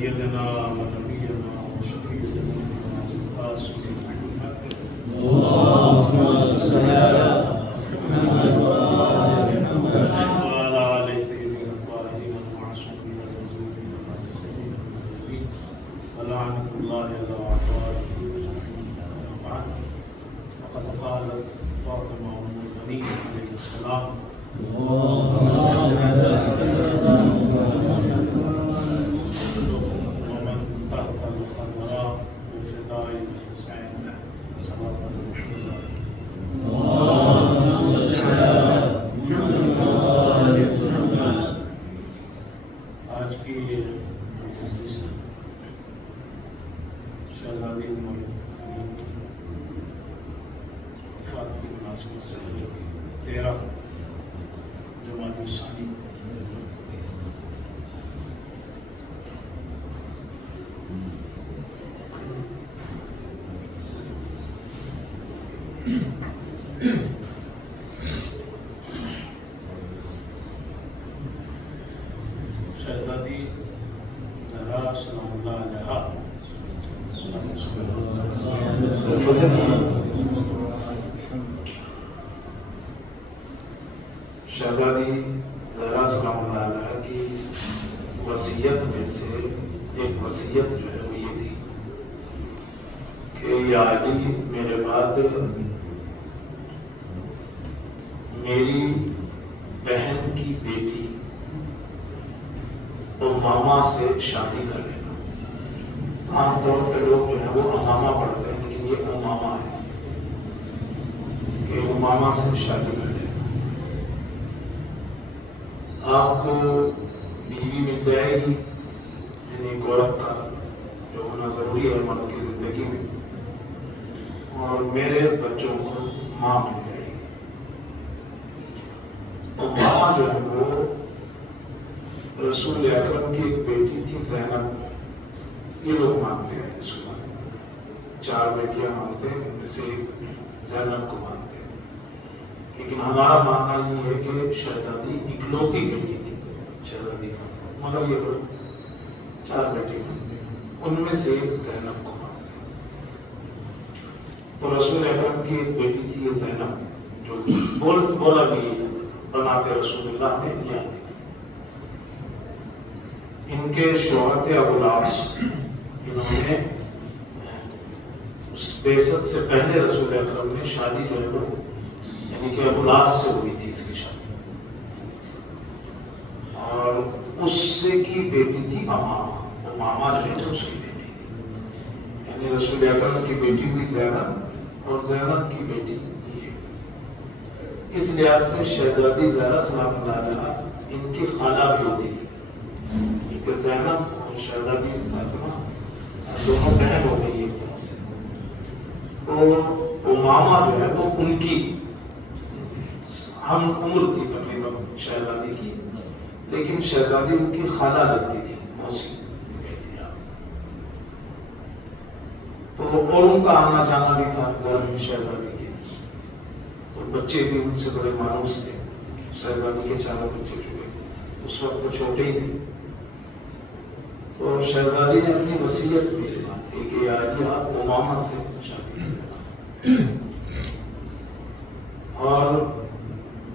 سيدنا ونبينا وشفيعنا وقاسم محمد اللهم صل على محمد وعلى محمد وعلى آل الطيبين الطاهرين المعصومين المظلومين المهديين ولعنة الله على أعدائهم بعد. وقد قالت فاطمة أم البنين عليه السلام: اللهم صل على ومن تحت الخضراء بفداء الحسين صلى الله اللهم صل على محمد وعلى محمد. آج کی یہ مجلس شہزادی عمر امین کی وفات کی مناسبت سے 13 جمادی الثانی شہزادی زہرا سلام اللہ علیہا شہزادی زہرا سلام اللہ علیہا کی وصیت میں سے ایک وصیت جو ہے وہ یہ تھی کہ یا علی میرے بعد میری بہن کی بیٹی امامہ سے شادی کر لینا. عام طور پہ لوگ جو ہے وہ امامہ پڑھتے ہیں لیکن یہ امامہ ہے کہ امامہ سے شادی کر لینا. آپ کو بیوی مل جائے گی یعنی ایک عورت کا جو ہونا ضروری ہے مرد کی زندگی میں, اور میرے بچوں کو ماں مل جائے گی. امامہ جو ہے وہ رسول اکرم کی ایک بیٹی تھی زینب. یہ لوگ مانتے ہیں اس کو, 4 بیٹیاں مانتے ہیں, ان میں سے زینب کو مانتے ہیں. لیکن ہمارا ماننا یہ ہے کہ شہزادی اکلوتی بیٹی تھی شہزادی کا, مگر یہ لوگ 4 بیٹی مانتے ہیں, ان میں سے زینب کو مانتے ہیں. تو رسول اکرم کی ایک بیٹی تھی یہ زینب, جو بولا بھی بناتے رسول اللہ نے یہ آتی تھی. ان کے شوہر تھے ابو العاص. انہوں نے اس بعثت سے پہلے رسول اکرم نے شادی جو ہے وہ یعنی کہ ابو العاص سے ہوئی تھی اس کی شادی, اور اس سے کی بیٹی تھی امامہ. امامہ جو ہے اس کی بیٹی تھی, یعنی رسول اکرم کی بیٹی ہوئی زینب اور زینب کی بیٹی یہ. اس لحاظ سے شہزادی زہرا سلام اللہ علیہا ان کی خالہ بھی ہوتی تھی, کیونکہ زینب اور شہزادی فاطمہ دونوں بہن ہو گئی ایک طرح سے. تو امامہ جو ہے وہ ان کی ہم عمر تھی تقریباً شہزادی کی, لیکن شہزادی ان کی خالہ لگتی تھی, موسی. تو اور ان کا آنا جانا بھی تھا گھر میں شہزادی کے, تو بچے بھی ان سے بڑے مانوس تھے. شہزادی کے 4 بچے جو اس وقت تو چھوٹے ہی تھے. تو شہزادی نے اپنی وصیت میں کی کہ یا علی آپ امامہ سے شادی کریں. اور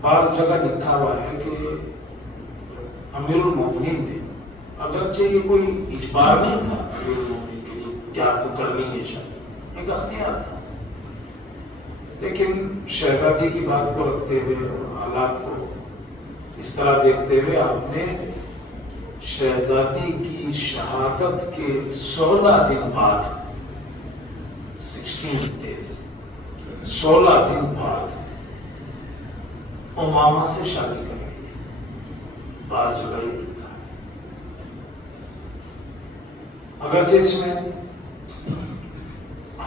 بعض جگہ لکھا ہوا ہے کہ امیر المومنین نے, اگرچہ یہ کوئی اجبار نہیں تھا امیر المومنین کے لیے کہ آپ کو کرنی ہے شادی, ایک اختیار تھا, لیکن شہزادی کی بات کو رکھتے ہوئے اور حالات کو اس طرح دیکھتے ہوئے آپ نے شہزادی کی شہادت کے 16 دن بعد 16 days 16 دن بعد امامہ سے شادی کر لی تھی. بعض جگہ یہ لکھتا ہے. اگرچہ اس میں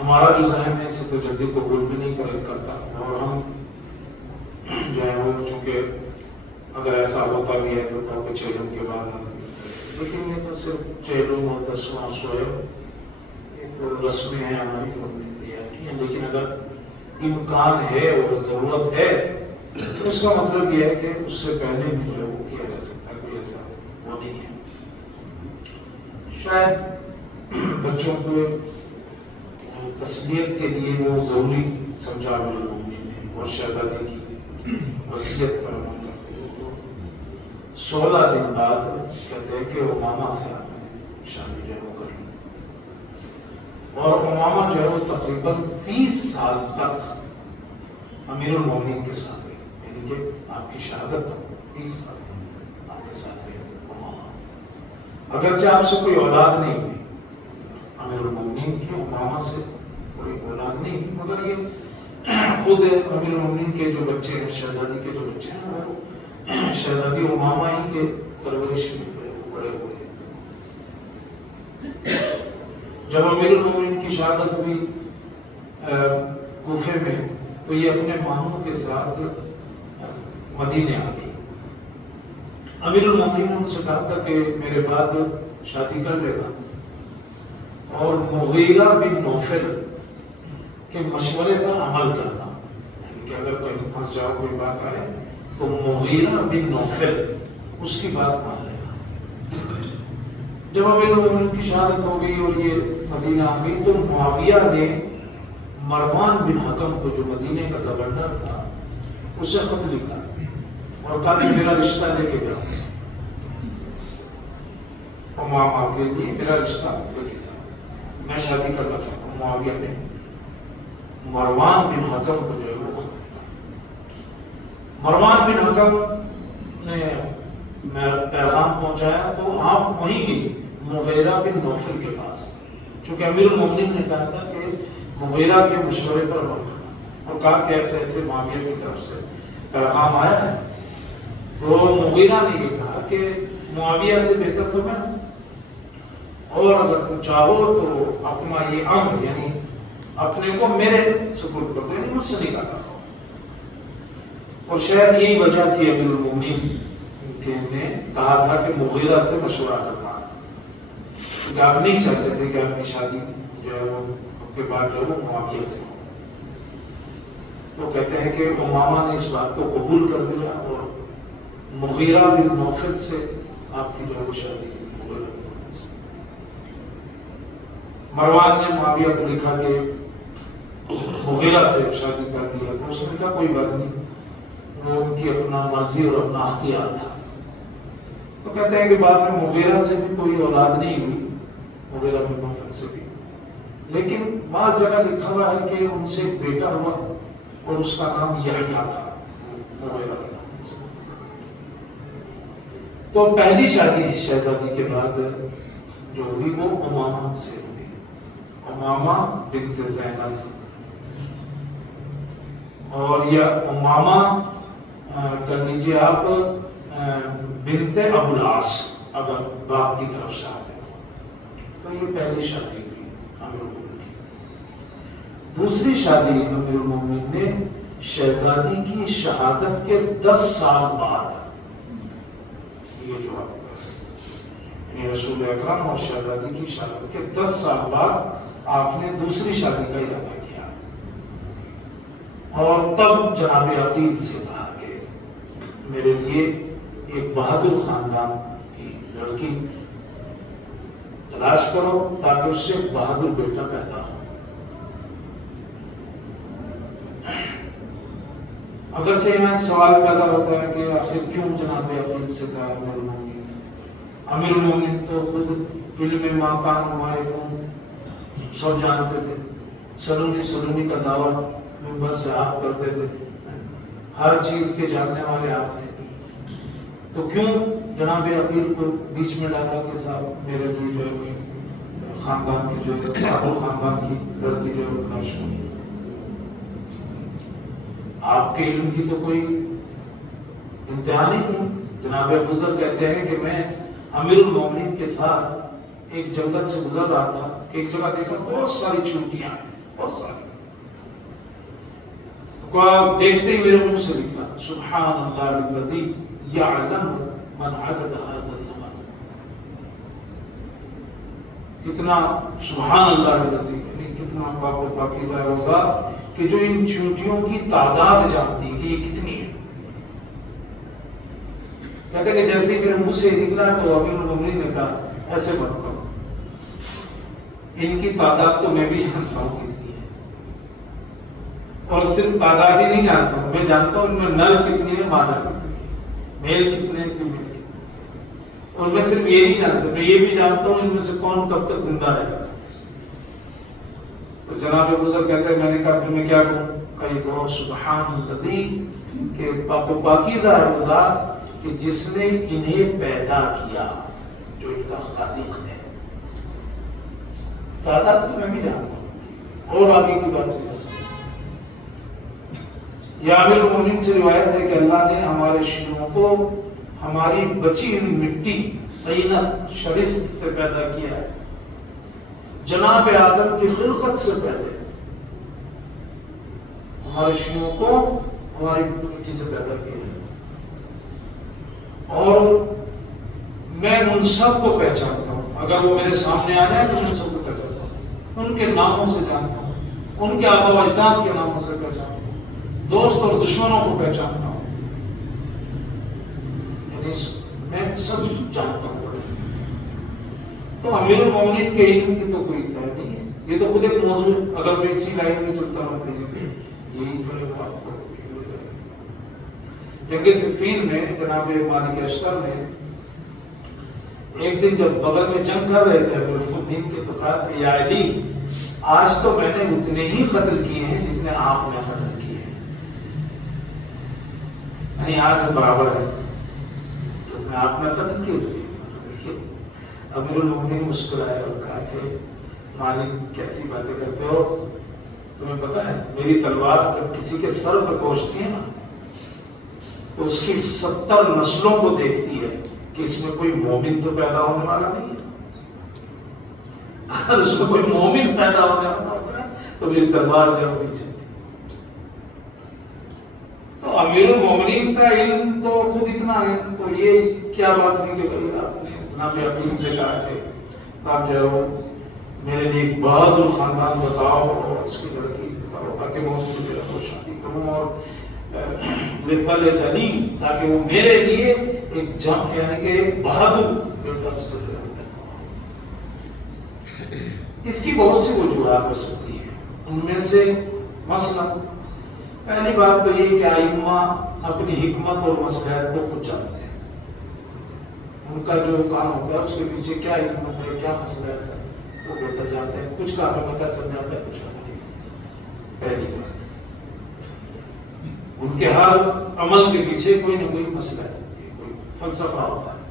ہمارا جو ذہن ہے اسے تو جلدی قبول بھی نہیں کرتا, اور ہم جو ہے وہ چونکہ اگر ایسا ہوتا بھی ہے تو 6 دن کے بعد ہم, لیکن یہ تو صرف 6 دن اور 10واں شعیب, یہ تو رسمیں ہیں ہماری تیار کی ہیں. لیکن اگر امکان ہے اور ضرورت ہے تو اس کا مطلب یہ ہے کہ اس سے پہلے بھی جو ہے وہ کیا جا سکتا ہے, کوئی ایسا وہ نہیں ہے. شاید بچوں کو تسلیت کے لیے وہ ضروری سمجھا امیر المومنین نے اور شہزادی کی وصیت پر عمل کرتے ہیں تو 16 دن بعد کہتے ہیں کہ امامہ سے آپ نے شادی جو ہے وہ کر لی اور امامہ جو ہے وہ تقریباً 30 سال تک امیر المومنین کے ساتھ رہی، یعنی کہ آپ کی شہادت تک 30 سال تک آپ کے ساتھ رہی امامہ، اگرچہ آپ سے کوئی اولاد نہیں ہوئی امیر المومنین کی امامہ سے کوئی اولاد نہیں، مگر یہ خود امیر المومنین کے جو بچے ہیں، شہزادی کے جو بچے ہیں وہ شہزادی امامہ ہی کے پرورش میں بڑے ہوئے۔ جب امیر المومنین کی شہادت ہوئی کوفے میں تو یہ اپنے ماموں کے ساتھ مدینے آ گئی۔ امیر المومنین نے ان سے کہا تھا کہ میرے بعد شادی کر لینا اور مغیرہ بن نوفل کے مشورے پر عمل کرنا، یعنی کہ اگر کہیں پھنس جاؤ کوئی بات آئے تو مغیرہ بن نوفل اس کی بات مان لینا۔ جب امیر المومنین کی شہادت ہو گئی اور یہ مدینہ آ گئی تو معاویہ نے مروان بن حکم کو جو مدینے کا گورنر تھا اسے خط لکھا اور کہا کہ میرا رشتہ لے کے جاؤ، امامہ کے لیے میرا رشتہ لے کے جاؤ، میں شادی کرنا چاہتا ہوں۔ معاویہ نے مروان بن حکم کو جو ہے وہ مروان بن حکم نے پیغام پہنچایا تو آپ وہیں گئے مغیرہ بن نوفل کے پاس، چونکہ امیر المومنین نے کہا تھا کہ مغیرہ کے مشورے پر عمل کرنا اور کہا کہ ایسے ایسے معاویہ کی طرف سے پیغام آیا ہے، تو مغیرہ نے یہ کہا کہ معاویہ سے بہتر تو میں، اور اگر تم چاہو تو اپنا یہ امر یعنی اپنے کو میرے سپرد کر دو، یعنی مجھ سے نکالا۔ اور شاید یہی وجہ تھی امیر المومنین نے کہا تھا کہ مغیرہ سے مشورہ کرنا، کیونکہ آپ نہیں چاہتے تھے کہ آپ کی شادی جو ہے وہ کے بعد جو ہے وہ معاویہ سے ہو۔ تو کہتے ہیں کہ امامہ نے اس بات کو قبول کر لیا اور مغیرہ بن نوفل سے آپ کی جو ہے وہ شادی کی۔ مروان نے معاویہ کو لکھا کہ مغیرہ سے شادی کر دیا تو اس نے کہا کوئی بات نہیں، وہ ان کی اپنا مرضی اور اپنا اختیار تھا۔ تو کہتے ہیں کہ بعد میں مغیرہ سے بھی کوئی اولاد نہیں ہوئی، مغیرہ بن نوفل سے بھی، لیکن بعض جگہ لکھا ہوا ہے کہ ان سے ایک بیٹا ہوا اور اس کا نام یحییٰ تھا مغیرہ بن نوفل سے۔ تو پہلی شادی شہزادی کے بعد جو ہوئی وہ امامہ سے ہوئی، امامہ بنت زینب، اور یہ امامہ کر لیجیے آپ بنت ابو العاص اگر باپ کی طرف سے آتے ہیں، تو یہ پہلی شادی ہوئی امیر المومنین کی۔ دوسری شادی امیر المومنین نے شہزادی کی شہادت کے 10 سال بعد، یہ جو یعنی رسول اکرم اور شہزادی کی شہادت کے 10 سال بعد آپ نے دوسری شادی کا ارادہ کیا، اور تب جناب عقیل سے کہا کہ میرے لیے ایک بہادر خاندان کی لڑکی تلاش کرو تاکہ اس سے ایک بہادر بیٹا پیدا ہو۔ اگرچہ یہاں ایک سوال پیدا ہوتا ہے کہ آخر کیوں جناب عقیل سے کہا امیر المومنین تو خود علم ما کان وما یکون سب جانتے تھے، سلونی کا دعویٰ منبر سے آپ کرتے تھے، ہر چیز کے جاننے والے آپ تھے، تو کیوں جناب عقیل کو بیچ میں ڈالا کہ صاحب میرے لیے جو ہے خاندان کی جو ہے خاندان کی لڑکی جو ہے تلاش ہو؟ آپ کے علم کی تو کوئی امتحان ہی نہیں۔ جناب ابوذر کہتے ہیں کہ میں امیر المومنین کے ساتھ ایک جنگل سے گزر رہا تھا، ایک جگہ دیکھا بہت ساری چونٹیاں، بہت ساری، دیکھتے ہی میرے منہ سے نکلا سبحان اللہ الذی یعلم من عدد هذا النمل، کتنا سبحان اللہ الذی، یعنی کتنا پاک و پاکیزہ ہے وہ ذات کہ جو ان چونٹیوں کی تعداد جانتی ہے کہ یہ کتنی ہے۔ کہتے ہیں کہ جیسے ہی میرے منہ سے نکلا تو امیر المومنین نے کہا ایسے مت کرو، ان کی تعداد تو میں بھی جانتا ہوں کتنی ہے، اور صرف تعداد ہی نہیں جانتا ہوں، میں جانتا ہوں ان میں نر کتنی ہے، مادہ کتنی ہے، میل کتنے ہیں، فیمیل کتنے ہیں۔ اور میں صرف یہ نہیں جانتا، میں یہ بھی جانتا ہوں ان میں سے کون کب تک زندہ رہے گا۔ تو جناب بزرگ کہتے ہیں میں نے کہا پھر میں کیا کروں؟ کئی بہت سبحان الذی کہ پاکیزہ ہے وہ ذات کہ جس نے انہیں پیدا کیا، جو ان کا خالق ہے۔ تعداد تو میں بھی جانتا ہوں، اور آگے کی بات سے یا امیر المومنین سے روایت ہے کہ اللہ نے ہمارے شیعوں کو ہماری بچی ہوئی مٹی طینت شرست سے پیدا کیا ہے، جناب آدم کی خلقت سے پہلے ہمارے شیعوں کو ہماری مٹی سے پیدا کیا ہے، اور میں ان سب کو پہچانتا ہوں، اگر وہ میرے سامنے آ جائے تو ان سب کو پہچانتا ہوں، ان کے ناموں سے جانتا ہوں، ان کے آبا و اجداد کے ناموں سے پہچانتا ہوں، دوست اور دشمنوں کو پہچانتا ہوں، یعنی میں سب جانتا ہوں۔ تو امیر المومنین کے علم کی تو کوئی طے نہیں ہے، یہ تو خود ایک موضوع ہے، اگر میں اسی لائن میں چلتا رہتا ہوں یہی جو ہے آپ کو جنگ صفین میں جناب مالک اشتر نے ایک دن جب بغل میں جنگ کر رہے تھے امیر المومنین کے تو کہا کہ یا علی آج تو میں نے اتنے ہی قتل کیے ہیں جتنے آپ نے قتل کیے ہیں، یعنی آج برابر ہے جتنے آپ نے قتل کیے۔ امیر المومنین مسکرائے اور کہا کہ مالک کیسی باتیں کرتے ہو، تمہیں پتا ہے میری تلوار جب کسی کے سر پر پہنچتی ہے نا تو اس کی 70 نسلوں کو دیکھتی ہے کہ اس میں کوئی مومن تو پیدا ہونے والا نہیں ہے، اگر اس میں کوئی مومن پیدا ہونے والا ہوتا ہے تو میری تلوار جو نہیں چلتی۔ تو امیر المومنین کا علم تو خود اتنا ہے، تو یہ کیا بات ہے کہ بھائی آپ نے اتنا بھی امین سے کہا کہ آپ جو ہے میرے لیے ایک بہادر خاندان بتاؤ اور اس کی لڑکی بتاؤ تاکہ میں اس سے جو ہے شادی کروں، اور تاکہ وہ میرے لیے ایک جنگ یعنی کہ ایک بہادر بیٹا سے اس کی بہت سی وجوہات ہو سکتی ہیں، ان میں سے مثلا پہلی بات تو یہ کہ ائمہ اپنی حکمت اور مصلحت کو خود جانتے ہیں، ان کا جو کام ہوگا اس کے پیچھے کیا حکمت ہے کیا مصلحت ہے وہ بہتر جانتے ہیں، کچھ کا ہمیں پتہ چل جاتا ہے کچھ کا نہیں۔ پہلی بات ان کے ہر عمل کے پیچھے کوئی نہ کوئی مصلحت ہوتی ہے، کوئی فلسفہ ہوتا ہے،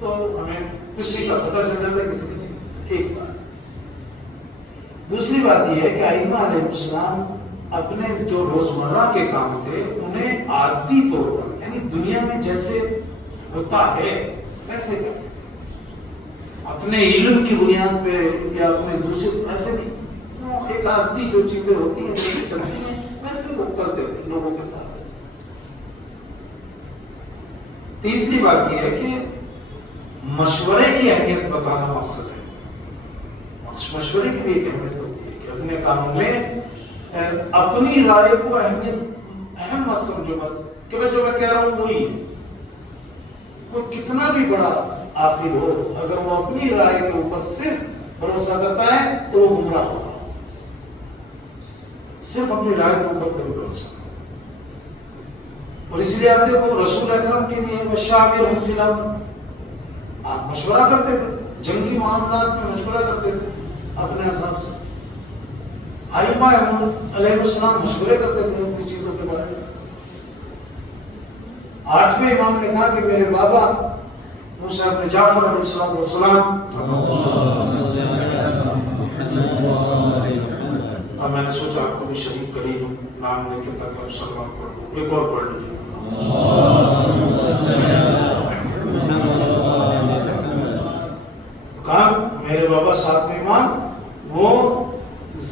تو ہمیں کسی کا پتہ چل جاتا ہے کسی کا نہیں۔ ایک بات، دوسری بات یہ ہے کہ ائمہ علیہ السلام اپنے جو روزمرہ کے کام تھے انہیں عادی طور پر یعنی دنیا میں جیسے ہوتا ہے ویسے کرتے، اپنے علم کی بنیاد پہ یا اپنے دوسرے ایسے نہیں، ایک عادی جو چیزیں ہوتی ہیں جیسے چلتی ہیں ویسے وہ کرتے تھے لوگوں کے ساتھ۔ تیسری بات یہ ہے کہ مشورے کی اہمیت بتانا مقصد ہے، مشورے کی بھی ایک اہمیت ہوتی ہے کہ اپنے کاموں میں اپنی رائے کو اہم مت سمجھو، بس کہ جو میں کہہ رہا ہوں وہی ہے، وہ کتنا بھی بڑا عاقل ہو اگر وہ اپنی رائے کے اوپر صرف بھروسہ کرتا ہے تو وہ گمراہ ہوگا، صرف اپنی رائے کے اوپر کوئی بھروسہ۔ اور اس لیے آپ دیکھو رسول اکرم کے لیے مشاورہم فی الامر، آپ مشورہ کرتے تھے، جنگی معاملات میں مشورہ کرتے تھے اپنے حساب سے، ائمہ علیہ السلام مشورے کرتے تھے اپنی چیزوں کے بارے میں۔ 8ویں امام نے کہا کہ میرے بابا موسیٰ ابن جعفر علیہ السلام، اور میں نے سوچا آپ کو بھی شریک کریم نام لے کے تاکہ آپ سلوات پڑھ لوں، ایک اور پڑھ لیجیے۔ کہا میرے بابا 7ویں امام وہ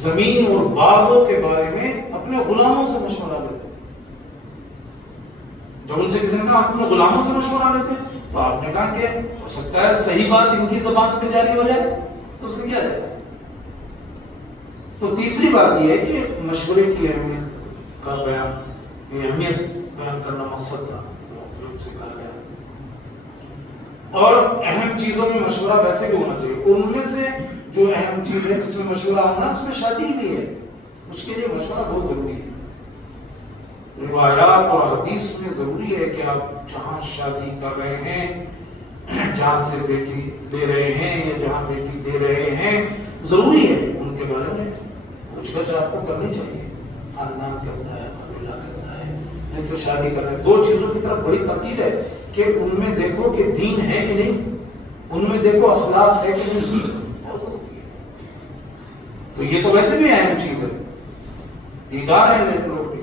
زمین اور باغوں کے بارے میں اپنے غلاموں سے مشورہ لیتے، جب ان سے کسی نے کہا اپنے غلاموں سے مشورہ لیتے تو آپ نے کہا کہ ہو سکتا ہے صحیح بات ان کی زبان پہ جاری ہو جائے تو اس میں کیا جائے۔ تو تیسری بات یہ ہے کہ مشورے کی اہمیت کا بیان، یہ اہمیت بیان کرنا مقصد تھا جو سے کہا گیا، اور اہم چیزوں میں مشورہ ویسے بھی ہونا چاہیے، ان میں سے جو اہم چیز ہے جس میں مشورہ ہونا اس میں شادی بھی ہے، اس کے لیے مشورہ بہت ضروری ہے۔ روایات اور حدیث میں ضروری ہے کہ آپ جہاں شادی کر رہے ہیں، جہاں سے بیٹی دے رہے ہیں یا جہاں بیٹی دے رہے ہیں، ضروری ہے ان کے بارے میں پوچھ گچھ آپ کو کرنی چاہیے۔ خاندان کیسا ہے، قبیلہ کیسا ہے، جس سے شادی کر رہے ہیں۔ دو چیزوں کی طرف بڑی تاکید ہے کہ ان میں دیکھو کہ دین ہے کہ نہیں، ان میں دیکھو اخلاق ہے کہ نہیں۔ تو یہ تو ویسے بھی اہم چیز ہے، دیدار ہے نیک لوگ بھی،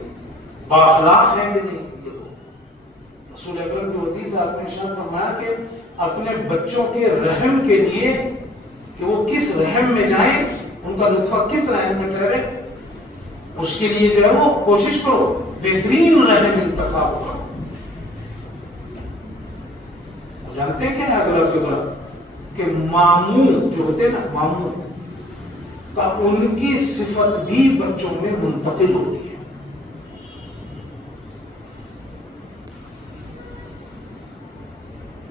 باخلاق ہے کہ نہیں۔ یہ تو رسول اکرم کی حدیث آپ نے ارشاد فرمایا کہ اپنے بچوں کے رحم کے لیے کہ وہ کس رحم میں جائیں، ان کا نطفہ کس رحم میں ٹھہرے، اس کے لیے جو ہے وہ کوشش کرو، بہترین رحم انتخاب کرو۔ جانتے ہیں کیا اگلا فکر کہ ماموں جو ہوتے ہیں نا، ماموں کا ان کی صفت بھی بچوں میں منتقل ہوتی ہے۔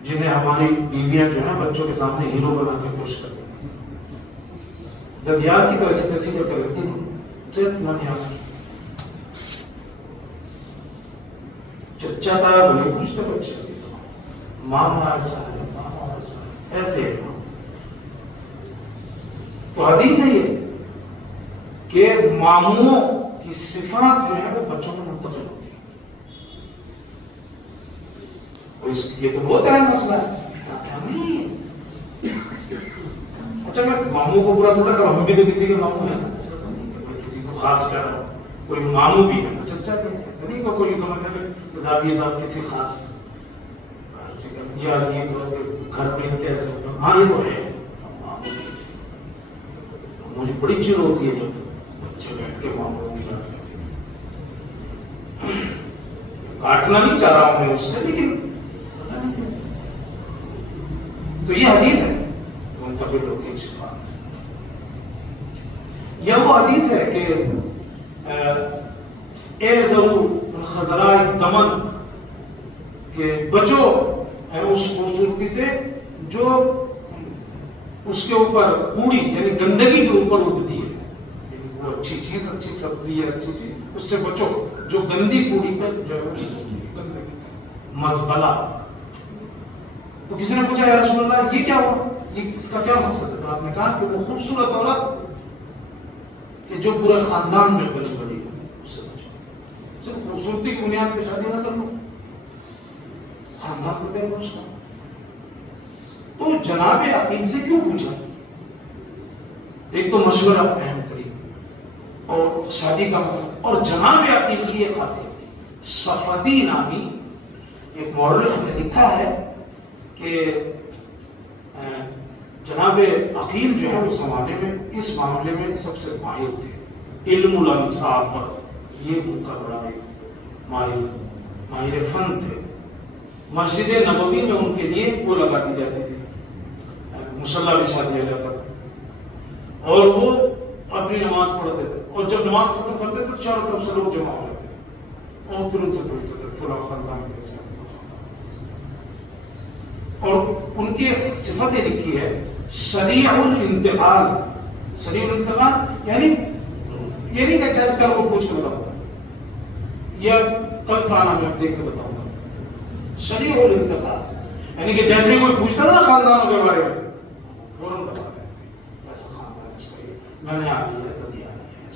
جنہیں ہماری بیویاں جو ہے بچوں کے سامنے ہیرو بنا کے کوشش کرتی ہیں، ددیال کی طرح سے تصویر کر لیتی ہیں، چچا تھا بھلے پوچھتے بچے، ماما ایسا ہے، ماما ایسا ہے، ایسے ہے۔ تو حدیث ہے یہ کہ ماموں کی صفات جو ہے وہ بچوں میں منتقل ہوتی ہے۔ یہ تو بہت اہم مسئلہ ہے۔ اچھا میں ماموں کو برا تھوڑا کروں، ہم بھی تو کسی کے ماموں ہیں، کسی کو خاص کر رہا ہوں، کوئی ماموں بھی ہے تو چچا بھی ہے، ایسا نہیں کہ کوئی سمجھنے میں صاحب کسی خاص یا یہ گھر میں کیسے ہوتا۔ ہاں یہ تو ہے، مجھے بڑی چڑ ہوتی ہے جب بچے بیٹھ کے ماموں کی کاٹنا نہیں چاہ رہا ہوں میں اس سے، لیکن تو یہ حدیث ہے منتقل ہوتی ہے صفات۔ یا وہ حدیث ہے کہ اے ضرور خزرائے دمن کہ بچو ہے اس خوبصورتی سے جو اس کے اوپر کوڑی یعنی گندگی کے اوپر اگتی ہے، یعنی وہ اچھی چیز، اچھی سبزی ہے، اچھی چیز، اس سے بچو جو گندی کوڑی پر جو ہے گندگی مزبلہ۔ تو کسی نے پوچھا یا رسول اللہ یہ کیا ہوا، یہ اس کا کیا مقصد ہے؟ تو آپ نے کہا کہ وہ خوبصورت عورت کہ جو پورے خاندان میں بنی بڑی ہے اس سے بچو۔ صرف خوبصورتی کی بنیاد پہ شادی نہ کر لو، خاندان تو طے اس کا۔ تو جناب عقیل سے کیوں پوچھا؟ ایک تو مشورہ اہم ترین اور شادی کا مسئلہ، اور جناب عقیل کی ایک خاصیت تھی، صفدی نامی ایک مورخ نے لکھا ہے کہ جناب عقیل جو ہے اس زمانے میں اس معاملے میں سب سے ماہر تھے، علم الانصاب پر یہ ان کا بڑا ایک ماہر فن تھے۔ مسجد نبوی میں ان کے لیے وہ لگا دی جاتی تھی، مصلی بچھا دیا جاتا تھا، اور وہ اپنی نماز پڑھتے تھے، اور جب نماز ختم کرتے تھے تو چاروں طرف سے لوگ جمع ہو جاتے تھے، اور پھر ان سے پوچھتے تھے فلاں خاندان کیسے، اور ان کی ایک صفت یہ لکھی ہے سریع الانتقال۔ سریع الانتقال یعنی یہ نہیں کہ چاہتے کل کو پوچھ کے بتاؤں گا یا کل کھانا میں دیکھ کے بتاؤں گا، سریع الانتقال یعنی کہ جیسے کوئی پوچھتا تھا نا خاندانوں کے بارے میں فوراً بتا دیں ایسا خاندان اس کا یہ میں نے آ لیا ہے کبھی آ لیا ہے۔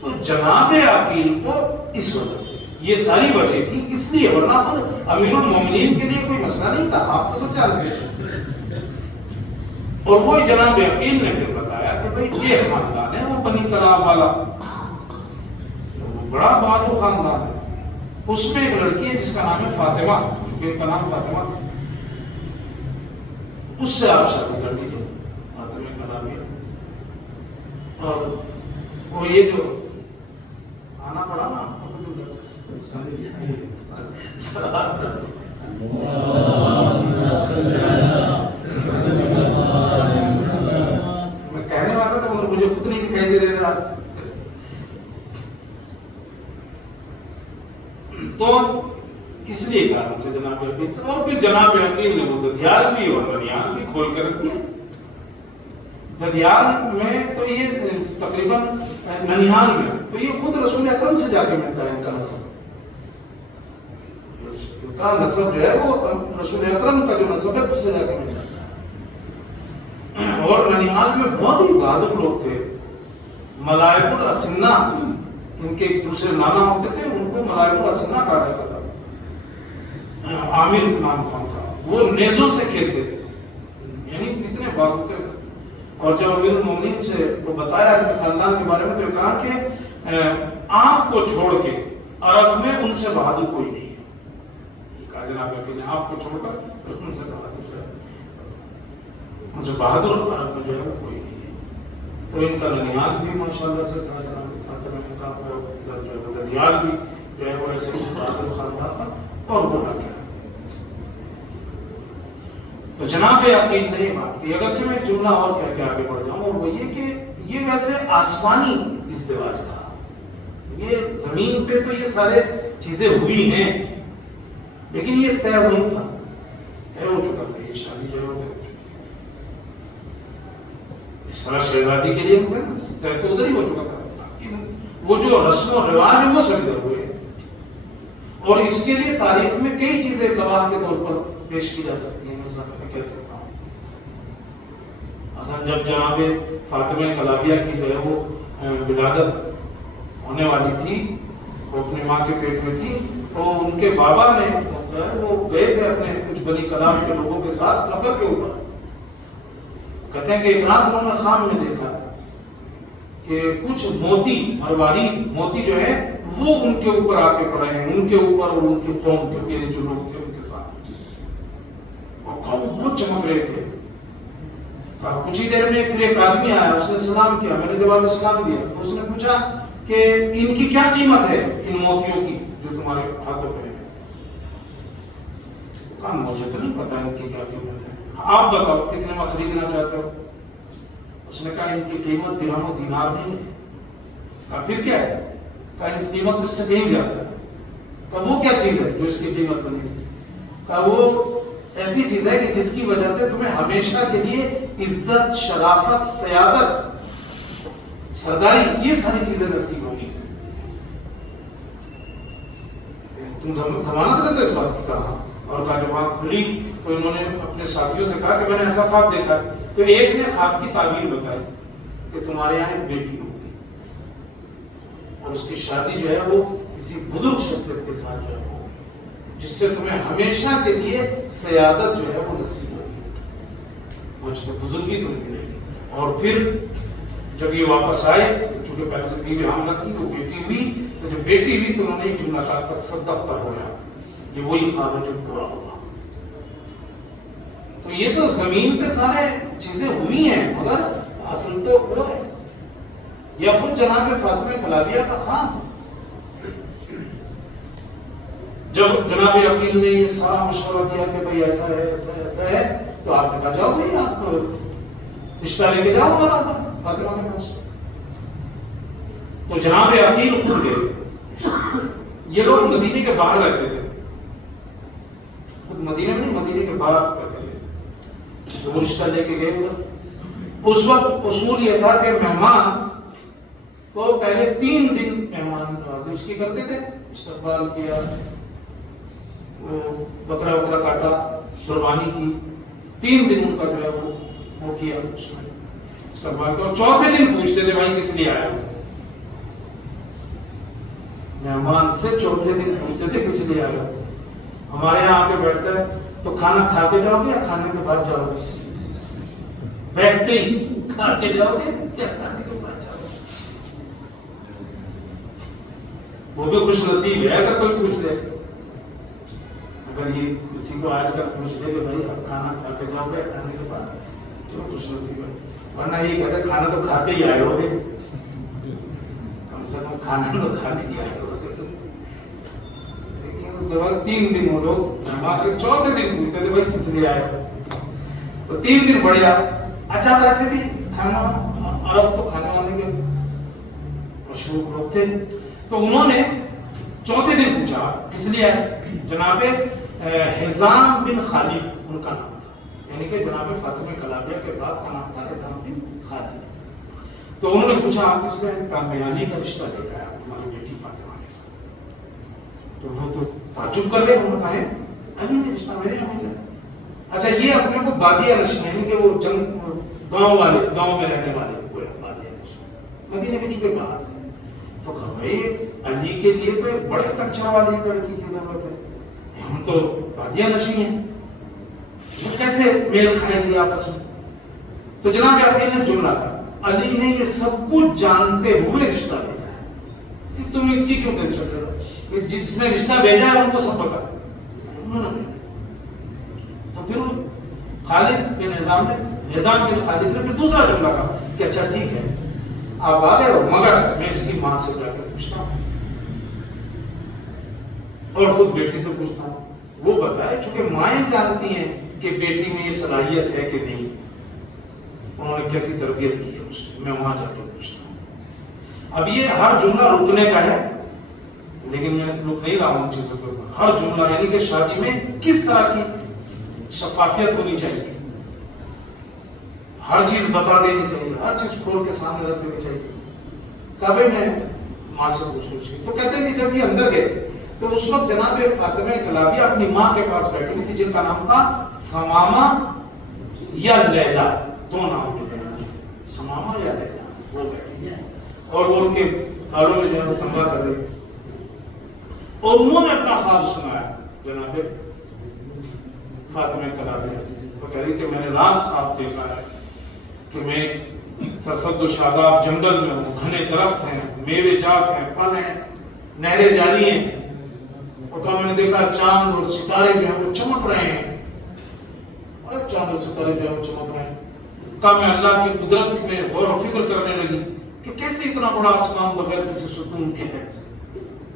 تو جناب عقیل کو اس وجہ سے یہ ساری وجہ تھی، اس لیے ورنہ تو امیر المومنین کے لیے کوئی مسئلہ نہیں تھا، آپ تو سب جانتے ہیں۔ اور وہ جناب عقیل نے پھر بتایا کہ بھئی یہ خاندان ہے وہ بنی کلاب والا، بڑا بہادر خاندان ہے، اس میں ایک لڑکی ہے جس کا نام ہے فاطمہ، ان کا نام فاطمہ، اس سے آپ شادی کر لیجیے، فاطمہ کا نام ہے۔ اور وہ یہ جو آنا پڑا نا میں کہنے والا تھا مگر مجھے خود نہیں دکھائی دے رہا تھا۔ تو اس لیے کارن سے جناب عقیل سے، اور پھر جناب عقیل نے وہ ددیال بھی اور بنیان بھی کھول کر رکھ دیا۔ ددیال میں تو یہ تقریباً ننیہال میں تو یہ خود رسول اکرم سے جا کے ملتا ہے ان کا نسب. ان کا نسب جو ہے وہ رسول اکرم کا جو نسب ہے اس سے جا کے ملتا ہے. اور ننیہال میں بہت ہی بہادر لوگ تھے. ملائک الاسنہ ان کے ایک دوسرے نانا ہوتے تھے, ان کو ملائک الاسنہ کہا جاتا تھا. عامر نام تھا ان کا. وہ نیزوں سے کھیلتے تھے, یعنی اتنے بہادر تھے. اور جب امیر المومنین سے وہ بتایا اپنے خاندان کے بارے میں تو کہا کہ آپ کو چھوڑ کے عرب میں ان سے بہادر کوئی نہیں ہے. کہا جناب کہ آپ کو چھوڑ کر ان سے بہادر ہے, ان سے بہادر عرب میں جو ہے کوئی نہیں ہے. تو ان کا ننیال بھی ماشاءاللہ سے تھا, ددیال بھی جو ہے وہ ایسے بہادر خاندان تھا. اور وہ نہ کیا تو جناب عقیل نے یہ بات کی. اگرچہ میں ایک جملہ اور کہہ کے آگے بڑھ جاؤں, اور وہ یہ کہ یہ ویسے آسمانی ازدواج تھا. یہ زمین پہ تو یہ سارے چیزیں ہوئی ہیں, لیکن یہ طے نہیں تھا, طے ہو چکا تھا. یہ شادی جو ہے اس طرح شہزادی کے لیے طے تو ادھر ہی ہو چکا تھا. وہ جو رسم و رواج ہیں وہ سب ادھر ہوئے, اور اس کے لیے تاریخ میں کئی چیزیں گواہ کے طور پر پیش کی جا سکتی ہیں. مثلا میں کہہ سکتا ہوں, اصل جب جناب فاطمہ کلابیہ کی جو ہے وہ ولادت ہونے والی تھی, وہ اپنی ماں کے پیٹ میں تھی, تو ان کے بابا نے جو ہے وہ گئے تھے اپنے کچھ بنی کلاب کے لوگوں کے ساتھ سفر کے اوپر. کہتے ہیں کہ ایک رات انہوں نے خواب میں دیکھا کہ کچھ موتی, مروارید موتی جو ہے وہ ان کے اوپر آ کے پڑے ہیں, ان کے اوپر اور ان کی قوم کے جو لوگ تھے ان کے ساتھ, اور قوم بہت چمک رہے تھے. کچھ ہی دیر میں پھر ایک آدمی آیا, اس نے سلام کیا, میں نے جواب سلام دیا. تو اس نے پوچھا کہ ان کی کیا قیمت ہے, ان موتیوں کی جو تمہارے ہاتھوں پہ ہے. کہا مجھے تو نہیں پتا ان کی کیا قیمت ہے, آپ بتاؤ کتنے میں خریدنا چاہتے ہو. اس نے کہا ان کی قیمت درہم و دینار نہیں ہے. کہا پھر کیا ہے. کہا ان کی قیمت اس سے کہیں زیادہ ہے. کہا وہ کیا چیز ہے جو اس کی قیمت بنی ہے. کہا وہ ایسی چیز ہے کہ جس کی وجہ سے تمہیں ہمیشہ کے لیے عزت, شرافت, سیادت, سرداری, یہ ساری چیزیں نصیب ہوگی. تم ضمانت کرتے اس بات کی. کہا, اور کہا جب آنکھ کھلی تو انہوں نے اپنے ساتھیوں سے کہا کہ میں نے ایسا خواب دیکھا. تو ایک نے خواب کی تعبیر بتائی کہ تمہارے یہاں ایک بیٹی ہوگی, اور اس کی شادی جو ہے وہ کسی بزرگ شخصیت کے ساتھ جو ہے وہ, جس سے تمہیں ہمیشہ کے لیے سیادت جو ہے وہ نصیب ہوگی, مجھ سے بزرگی تمہیں ملے گی. اور پھر جب یہ واپس آئے, چونکہ پہلے سے بیوی حاملہ تھی تو بیٹی ہوئی, تو جب بیٹی ہوئی تو انہوں نے ایک جملہ کہا کہ صدقت ہوا, یہ وہی خواب ہے جو پورا ہوگا. تو یہ تو زمین پہ سارے چیزیں ہوئی ہیں, مگر اصل تو وہ ہے. یا خود جناب فاطمہ کلابیہ کا خواب. جب جناب عقیل نے یہ سارا مشورہ دیا کہ بھائی ایسا ہے ایسا ایسا ہے, تو آپ نے کہا جاؤ بھائی آپ رشتہ لے کے جاؤ فاطمہ کے پاس. تو جناب عقیل خود گئے. یہ لوگ مدینے کے باہر رہتے تھے, خود مدینے میں نہیں, مدینے کے باہر رہتے تھے. وہ رشتہ لے کے گئے. اس وقت اصول یہ تھا کہ مہمان تو پہلے 3 دن مہمان نوازی اس کی کرتے تھے, استقبال کیا, بکرا وکرا کاٹا, قربانی کی, 3 دن ان کا جو ہے وہ کیا اس میں استقبال کیا. اور چوتھے دن پوچھتے تھے بھائی کس لیے آیا ہو. مہمان سے چوتھے دن پوچھتے تھے کس لیے آیا ہو. ہمارے یہاں آ کے بیٹھتا ہے تو کھانا کھا کے جاؤ گے یا کھانے کے بعد جاؤ گے. بیٹھتے ہی کھا کے جاؤ گے یا کھانے کے بعد جاؤ گے. وہ بھی خوش نصیب ہے اگر کوئی پوچھ لے. اگر یہ کسی کو آج کل پوچھ لے کہ بھائی اب کھانا کھا کے جاؤ گے کھانے کے بعد, تو خوش نصیب ہے. ورنہ یہ کہتے کھانا تو کھا کے ہی آئے ہو گے, کم سے کم کھانا تو کھا کے ہی آئے ہو گے. لیکن اس وقت 3 دن وہ لوگ مہمان کے چوتھے دن پوچھتے تھے بھائی کس لیے آئے ہو. تو 3 دن بڑھیا. اچھا ویسے بھی کھانا عرب تو کھانے وانے کے مشہور لوگ تھے, تو انہوں نے چوتھے دن پوچھا کس لیے آئے. جناب حزام بن خالد ان کا نام تھا. یعنی کہ جناب فاطمہ کلابیہ کے باپ کا نام تھا اعظام الدین خالد. تو انہوں نے پوچھا آپ کس میں ہیں؟ کہا میں علی کا رشتہ لے کر آیا ہوں تمہاری بیٹی فاطمہ کے ساتھ. تو وہ تو تعجب کر گئے، انہوں نے کہا علی نے رشتہ میرے یہاں لیا. اچھا یہ اپنے کو بادیہ نشین یعنی کہ وہ گاؤں والے، گاؤں میں رہنے والے بادیہ نشین مدینے کے چکے باہر. تو کہا بھائی علی کے لیے تو بڑے کلچر والی لڑکی کی ضرورت ہے، ہم تو بادیہ نشین ہیں، وہ کیسے میل کھائیں گے آپس میں؟ تو جناب علی نے جملہ کہا، علی نے یہ سب کچھ جانتے ہوئے رشتہ بھیجا ہے، تم اس کی کیوں ٹینشن کر رہے ہو؟ جس نے رشتہ بھیجا ہے ان کو سب پتا ہے. تو پھر خالد بن نظام بن خالد نے پھر دوسرا جملہ کہا کہ اچھا ٹھیک ہے آپ آ گئے ہو، مگر میں اس کی ماں سے جا کر پوچھتا ہوں اور خود بیٹی سے پوچھتا ہوں، وہ بتائے، چونکہ مائیں جانتی ہیں کہ بیٹی میں یہ صلاحیت ہے کہ نہیں، انہوں نے کیسی تربیت کی ہے اس میں وہاں جا کے پوچھتا ہوں. اب یہ ہر جملہ رکنے کا ہے، لیکن میں رک نہیں رہا ہوں چیزوں کے اوپر. ہر جملہ یعنی کہ شادی میں کس طرح کی شفافیت ہونی چاہیے، ہر چیز بتا دینی چاہیے، ہر چیز کھول کے سامنے رکھ دینی چاہیے. کہا بھائی میں ماں سے پوچھنا چاہیے. تو کہتے ہیں کہ جب یہ اندر گئے تو اس وقت جناب فاطمہ کلابیہ اپنی ماں کے پاس بیٹھی ہوئی تھی جن کا نام تھا ثمامہ یا لیلا، دو نام میں لینا، ثمامہ یا لیلا. وہ بیٹھی ہیں اور وہ ان کے بالوں میں جو ہے وہ کنگھا کر رہی اور انہوں نے اپنا خواب سنایا جناب فاطمہ کلابیہ. وہ کہہ رہی کہ میں نے رات خواب دیکھا ہے کہ میں سرسبز و شاداب جنگل میں ہوں، گھنے درخت ہیں، میوے جات ہیں، پھل ہیں، نہریں جاری ہیں. اور کہا میں نے دیکھا چاند اور ستارے جو ہیں وہ چمک رہے ہیں، اور چاند اور ستارے جو ہیں وہ چمک رہے ہیں. کہا میں اللہ کی قدرت میں غور و فکر کرنے لگی کہ کیسے اتنا بڑا آسمان بغیر کسی ستون کے ہے،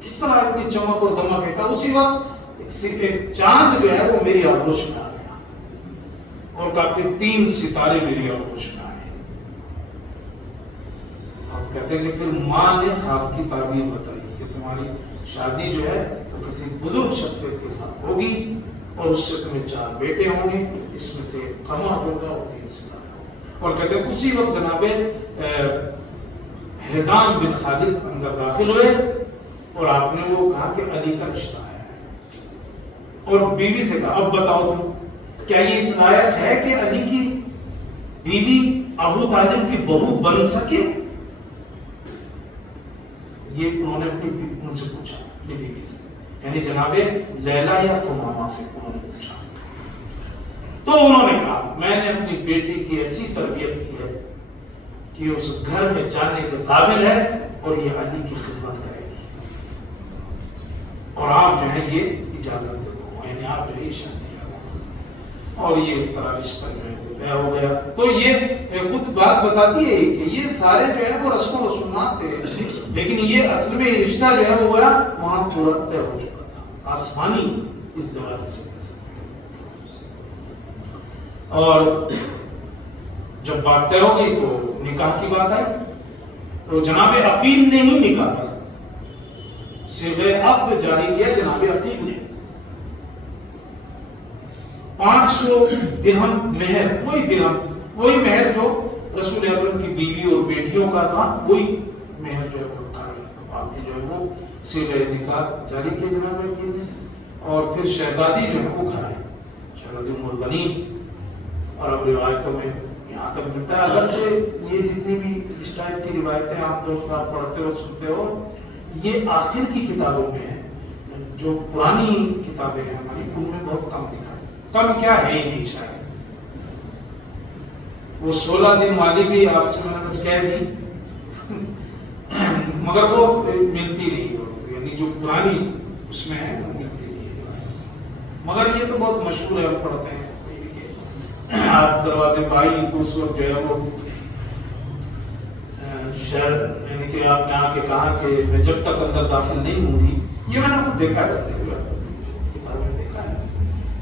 کس طرح اتنی چمک اور دمک ہے. کہا اسی وقت ایک چاند جو ہے وہ میری آغوش میں آ گیا اور کہا 3 ستارے میری آغوش میں آئے. آپ کہتے ہیں کہ پھر ماں نے خواب کی تعبیر بتائی کہ تمہاری شادی جو ہے وہ کسی بزرگ شخصیت کے ساتھ ہوگی اور اس سے تمہیں 4 بیٹے ہوں گے، اس میں سے قمر ہوگا اور 3 ستارے ہوگا. اور کہتے ہیں اسی وقت جناب اعظام بن خالد اندر داخل ہوئے اور آپ نے وہ کہا کہ علی کا رشتہ ہے. اور بیوی سے کہا اب بتاؤ تم کیا یہ اس لائق ہے کہ علی کی بیوی ابو طالب کی بہو بن سکے؟ یہ انہوں نے ان سے پوچھا اپنی بیوی سے، یعنی جناب لیلا یا ثمامہ سے انہوں نے پوچھا. تو انہوں نے کہا میں نے اپنی بیٹی کی ایسی تربیت کی ہے کہ اس گھر میں جانے کے قابل ہے اور یہ علی کی خدمت کرے گی، اور آپ جو ہے یہ اجازت دے دو، یعنی آپ جو ہے شادی کرو. اور یہ اس طرح رشتہ جو ہے طے ہو گیا. تو یہ خود بات بتاتی ہے کہ یہ سارے جو ہے وہ رسم و رسومات تھے، لیکن یہ اصل میں رشتہ جو ہے وہ گیا وہاں پورا طے ہو چکا تھا، آسمانی اس طرح سے کہہ سکتے. اور جب بات طے ہو گئی تو نکاح کی بات آئی. تو جناب عقیل نے ہی نکاح کیا، صرف عقد جاری کیا جناب عقیل نے. 500 درہم مہر، وہی مہر جو رسول اکرم کی بیوی اور بیٹیوں کا تھا، وہی مہر جو ہے وہ رکھا گیا. آپ جو ہے وہ صرف نکاح جاری کیا جناب عقیل نے. اور پھر شہزادی جو ہے وہ گھر آئی، شہزادی ام البنین. اور اب روایتوں میں یہاں تک ملتا ہے، اگرچہ یہ جتنی بھی اس ٹائپ کی روایتیں آپ دوست آپ پڑھتے ہو سنتے ہو یہ آخر کی کتابوں میں ہیں، جو پرانی کتابیں ہیں ہماری ان میں بہت کم دکھا ہے. کم کیا ہے ہی نہیں شاید. وہ 16 دن والی بھی آپ سے میں نے بس کہہ دی مگر وہ ملتی نہیں، یعنی جو پرانی اس میں ہے وہ ملتی نہیں ہے. مگر یہ تو بہت مشہور ہے، ہم پڑھتے ہیں آپ دروازے پائی تو اس وقت جو ہے وہ شہر، یعنی کہ آپ نے آ کے کہا کہ میں جب تک اندر داخل نہیں ہوں گی، یہ میں نے خود دیکھا ہے ویسے دیکھا ہے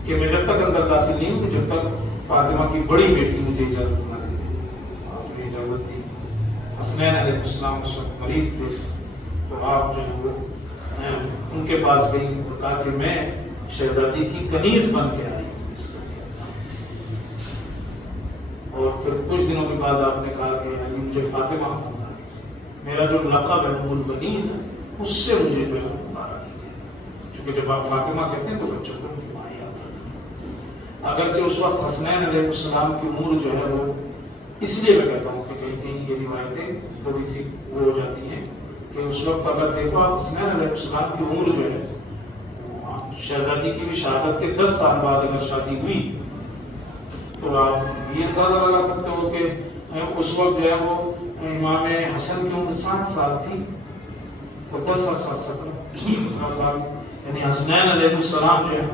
کہ میں جب تک اندر داخل نہیں ہوں جب تک فاطمہ کی بڑی بیٹی مجھے اجازت نہ دے. آپ نے اجازت دی. حسنین علیہ السلام اس وقت مریض تھے تو آپ جو ہے وہ ان کے پاس گئی اور کہا کہ میں شہزادی کی کنیز بن کے آئی. پھر کچھ دنوں کے بعد آپ نے کہا کہ یعنی مجھے فاطمہ ہونا ہے، میرا جو لقب ہے ام البنین اس سے مجھے جو ہے پکارا کیجیے، چونکہ جب آپ فاطمہ کہتے ہیں تو بچوں کو ماں یاد آتا ہے۔ اگرچہ اس وقت حسنین علیہ السلام کی عمر جو ہے وہ، اس لیے میں کہتا ہوں کہ کہیں کہیں یہ روایتیں تھوڑی سی وہ ہو جاتی ہیں کہ اس وقت اگر دیکھو آپ حسنین علیہ السلام کی عمر جو ہے، شہزادی کی بھی شہادت کے 10 سال بعد اگر شادی ہوئی تو آپ یہ اندازہ لگا سکتے ہو کہ اس وقت جو ہے وہ امام حسن کی عمر 7 سال تھی، تو 10 سال 17 سال، یعنی حسنین علیہ السلام جو ہے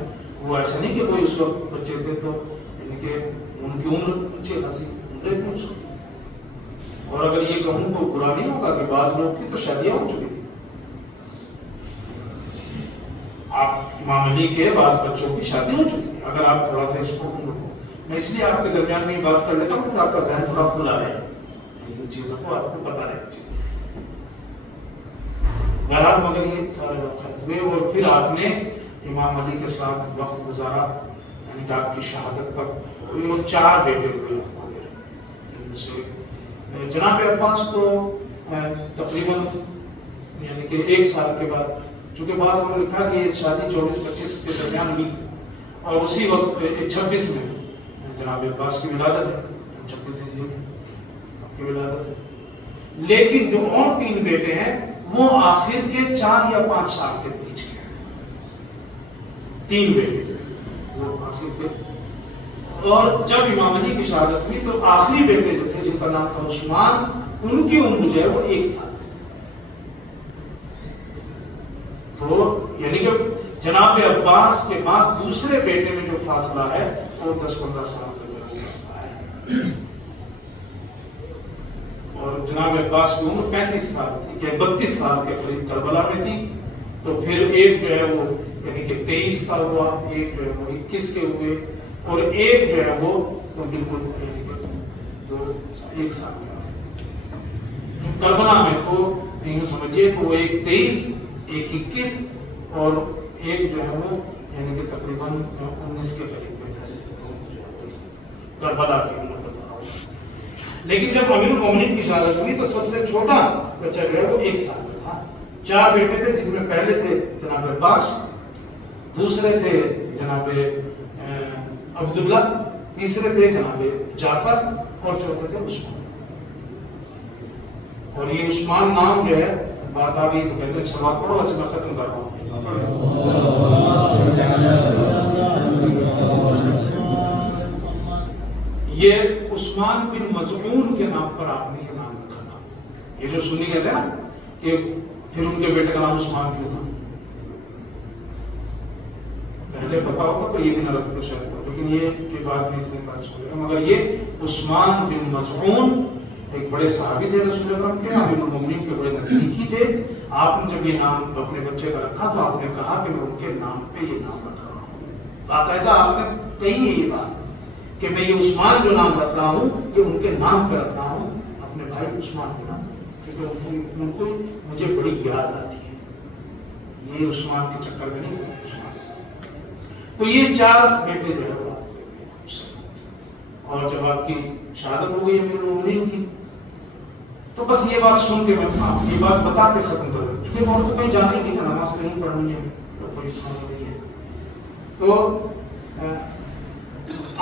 وہ ایسا نہیں کہ کوئی اس وقت بچے تھے، تو یعنی کہ ان کی عمر اچھی خاصی عمریں تھیں اس وقت۔ اور اگر یہ کہوں تو برا نہیں ہوگا کہ بعض لوگ کی تو شادیاں ہو چکی تھی، آپ امام علی کے بعض بچوں کی شادی ہو چکی ہے، اگر آپ تھوڑا سا اس کو میں اس لیے آپ کے درمیان میں یہ بات کر لیتا ہوں کہ آپ کا ذہن تھوڑا کھلا رہے ان چیزوں کو آپ کو پتہ رہے چاہیے۔ بہرحال مگر یہ سارے وقت ہوئے اور پھر آپ نے امام علی کے ساتھ وقت گزارا، یعنی کہ آپ کی شہادت تک ہوئی، اور 4 بیٹے ہوئے ان سے جناب عباس تو تقریباً یعنی کہ 1 سال کے بعد، چونکہ بعض لوگوں نے لکھا کہ یہ شادی 24-25 کے درمیان ہوئی اور اسی وقت 26 میں جناب عباس کی ولادت ہے، 26 ہجری کی ولادت ہے۔ لیکن جو اور 3 بیٹے ہیں وہ آخر کے 4 یا 5 سال کے بیچ کے ہیں، 3 بیٹے وہ آخر کے، اور جب امام علی کی شہادت ہوئی تو آخری بیٹے جو تھے جن کا نام تھا عثمان، ان کی عمر جو ہے وہ 1 سال، تو یعنی کہ جناب عباس کے بعد دوسرے بیٹے میں جو فاصلہ ہے وہ 10-15 سال کا ہے، اور جناب عباس کی عمر 35 سال تھی یا 32 سال کے قریب کربلا میں تھی، تو پھر ایک جو ہے وہ یعنی کہ 23 کا ہوا، ایک جو ہے وہ 21 کے ہوئے، اور ایک جو ہے وہ بالکل یعنی کہ 1 سال کا کربلا میں، تو یوں سمجھیے کہ وہ ایک 23 ایک 21 اور ایک جو ہے وہ یعنی کہ تقریباً 19 کے قریب میں کربلا کی عمر بتا رہا ہوں۔ لیکن جب امیر المومنین کی شہادت ہوئی تو سب سے چھوٹا بچہ جو ہے وہ 1 سال کا تھا۔ 4 بیٹے تھے جن میں پہلے تھے جناب عباس، دوسرے تھے جناب عبداللہ، تیسرے تھے جناب جعفر اور چوتھے تھے عثمان۔ اور یہ عثمان نام جو ہے بات آ گئی تو کہتے ہیں سوال پڑھو، ویسے میں ختم کر رہا ہوں۔ یہ عثمان بن مظعون کے نام پر آپ نے یہ نام رکھا تھا۔ یہ جو سنی کہتے ہیں نا کہ پھر ان کے بیٹے کا نام عثمان کیوں تھا، پہلے پتا ہوگا تو یہ بھی نہ رکھتے شاید، لیکن یہ بات نہیں اتنی خاص ہو گئی، مگر یہ عثمان بن مظعون ایک بڑے صحابی تھے رسول اکرم کے، امیر المومنین کے بڑے نزدیکی تھے۔ آپ نے جب یہ نام اپنے بچے کا رکھا تو آپ نے کہا کہ میں ان کے نام پہ یہ نام رکھ رہا ہوں، باقاعدہ آپ نے کہی ہے یہ بات کہ میں یہ عثمان جو نام رکھ رہا ہوں یہ ان کے نام پہ رکھ رہا ہوں، اپنے بھائی عثمان کے نام، کیونکہ ان کو مجھے بڑی یاد آتی ہے، یہ عثمان کے چکر میں نہیں۔ تو یہ 4 بیٹے جو ہے، اور جب آپ کی شہادت ہو گئی امیر المومنین کی تو بس یہ بات سن کے میں یہ بات بتا کے ختم کر دوں، چونکہ اور تو کہیں جانے کی نماز کہیں پڑھنی ہے تو کوئی سمجھ نہیں ہے، تو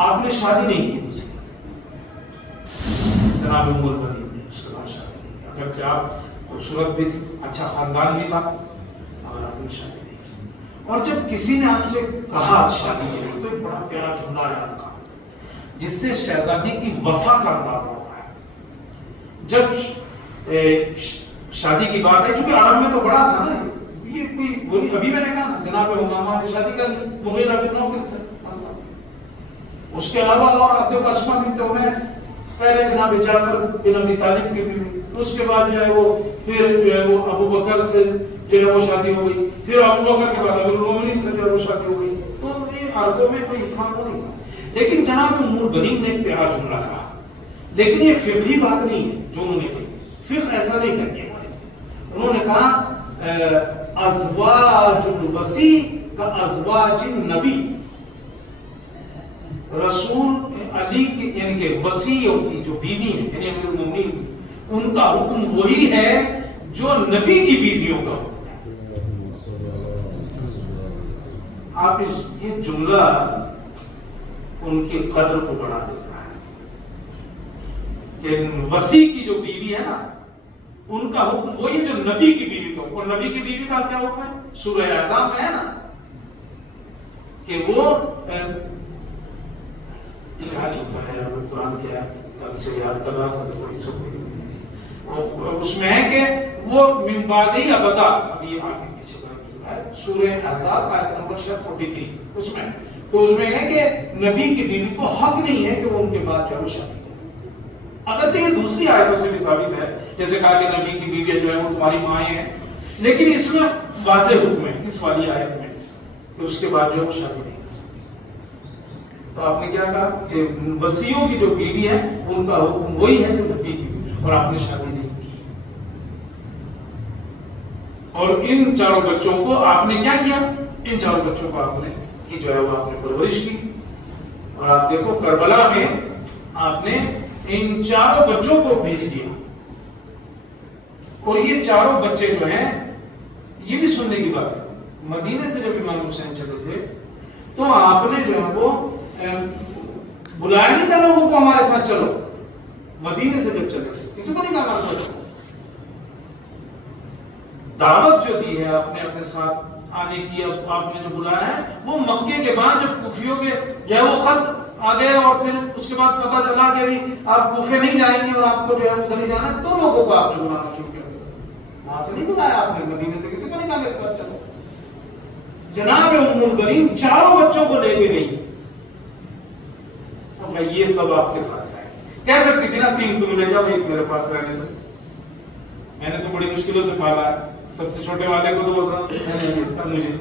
آپ نے شادی نہیں کی دوسری، جناب ام البنین نے اس کے بعد شادی کی، اگرچہ آپ خوبصورت بھی تھی، اچھا خاندان بھی تھا، اور آپ نے شادی نہیں کی۔ اور جب کسی نے آپ سے کہا شادی کے لیے تو ایک بڑا پیارا جملہ ہے آپ کا جس سے شہزادی کی وفا کا اندازہ ہوتا ہے۔ جب شادی کی بات ہے، چونکہ عرب میں تو بڑا تھا نا یہ، کوئی بولی ابھی میں نے کہا جناب امامہ نے شادی کر لی مغیرہ بن نوفل سے، اس کے علاوہ اور عبد اسما بنت عمیس، پہلے جناب جعفر بن ابی طالب کی بیوی، اس کے بعد جو ہے وہ پھر جو ہے وہ ابو بکر سے جو ہے وہ شادی ہو گئی، پھر ابو بکر کے بعد امیر المومنین سے جو ہے وہ شادی ہو گئی، تو یہ عربوں میں کوئی اتفاق نہیں تھا۔ لیکن جناب ام البنین نے ایک پیارا جملہ کہا، لیکن یہ فقہی بات نہیں ہے جو انہوں نے کہی، فقہ ایسا نہیں کہتی ہے، انہوں نے کہا ازواج الوصی کا ازواج النبی، رسول علی کی یعنی کہ وصیوں کی جو بیوی ہیں یعنی امیر المومنین کی، ان کا حکم وہی ہے جو نبی کی بیویوں کا حکم ہے۔ آپ یہ جملہ ان کی قدر کو بڑھا دیتا ہے کہ وصی کی جو بیوی ہے نا ان کا حکم وہی جو نبی کی بیوی کا حکم، اور نبی کی بیوی کا کیا حکم ہے؟ سورہ احزاب میں ہے نا کہ وہ قرآن کیا کل سے یاد کر رہا تھا تو وہی سب اس میں ہے کہ وہ من بعدی ابدا، ابھی آگے پیچھے سورہ احزاب آیت نمبر 43 اس میں، تو اس میں ہے کہ نبی کی بیوی کو حق نہیں ہے کہ وہ ان کے بعد جو ہے شادی کرے، اگرچہ یہ دوسری آیتوں سے بھی ثابت ہے، جیسے کہا کہ نبی کی بیوی جو ہے وہ تمہاری مائیں ہیں، لیکن اس میں واضح حکم ہے اس والی آیت میں کہ اس کے بعد جو ہے وہ شادی نہیں کر سکتی۔ تو آپ نے کیا کہا کہ وصیوں کی جو بیوی ہے ان کا حکم وہی ہے جو نبی کی بیوی، اور آپ نے شادی نہیں کی، اور ان چاروں بچوں کو آپ نے کیا کیا؟ ان چاروں بچوں کو آپ نے کی جو ہے وہ آپ نے پرورش کی، اور آپ دیکھو کربلا میں آپ نے ان چاروں بچوں کو بھیج دیا، اور یہ چاروں بچے جو ہیں یہ بھی سننے کی بات ہے، مدینے سے جب امام حسین چلے تھے تو آپ نے جو ہے وہ بلایا نہیں تھا لوگوں کو ہمارے ساتھ چلو، مدینے سے جب چلے تھے کسی کو نہیں کہا چلو، دعوت جو دی ہے آپ نے اپنے ساتھ آنے کی، اب آپ نے جو بلایا ہے وہ مکے کے بعد جب کوفیوں کے جو ہے وہ خط آ گئے، اور پھر اس کے بعد پتہ چلا کہ بھی آپ کوفے نہیں جائیں گے اور آپ کو جو ہے ادھر ہی جانا ہے، تو لوگوں کو آپ نے بلانا شروع کیا، وہاں سے نہیں بلایا آپ نے، مدینے سے کسی کو نہیں کہا ایک بار چلو۔ جناب ام المؤمنین چاروں بچوں کو لے کے گئی، اور میں یہ سب آپ کے ساتھ جائیں، کہہ سکتی تھی نا 3 تم لے جاؤ 1 میرے پاس رہنے دو، میں نے تو بڑی مشکلوں سے پالا ہے، سب سے چھوٹے والے کو تو وہ مجھے،